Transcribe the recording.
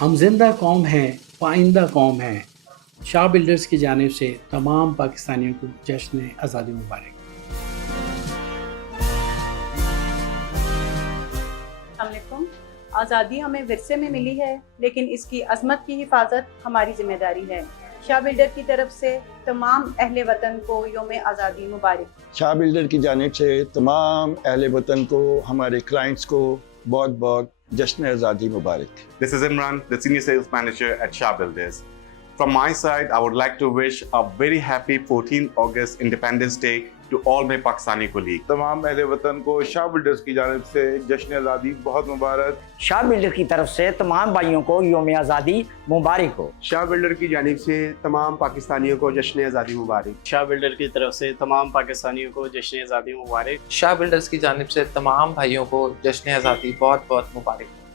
ہم زندہ قوم ہیں، پائندہ قوم ہیں۔ شاہ بلڈرز کی جانب سے تمام پاکستانیوں کو جشن آزادی مبارک۔ السلام علیکم۔ آزادی ہمیں ورثے میں ملی ہے، لیکن اس کی عظمت کی حفاظت ہماری ذمہ داری ہے۔ شاہ بلڈر کی طرف سے تمام اہل وطن کو یوم آزادی مبارک۔ شاہ بلڈر کی جانب سے تمام اہل وطن کو، ہمارے کلائنٹس کو بہت بہت جشن آزادی مبارک۔ This is Imran, the Senior Sales Manager at Shah Builders. From my side, I would like to wish a very happy 14th August Independence Day to all my Pakistani colleagues. تمام اہل وطن کو شاہ builders کی جانب سے جشن آزادی بہت مبارک۔ شاہ بلڈر کی طرف سے تمام بھائیوں کو یوم آزادی مبارک ہو۔ شاہ بلڈر کی جانب سے تمام پاکستانیوں کو جشن آزادی مبارک۔ شاہ بلڈر کی طرف سے تمام پاکستانیوں کو جشن آزادی مبارک۔ شاہ بلڈرز کی جانب سے تمام بھائیوں کو جشن آزادی بہت بہت مبارک۔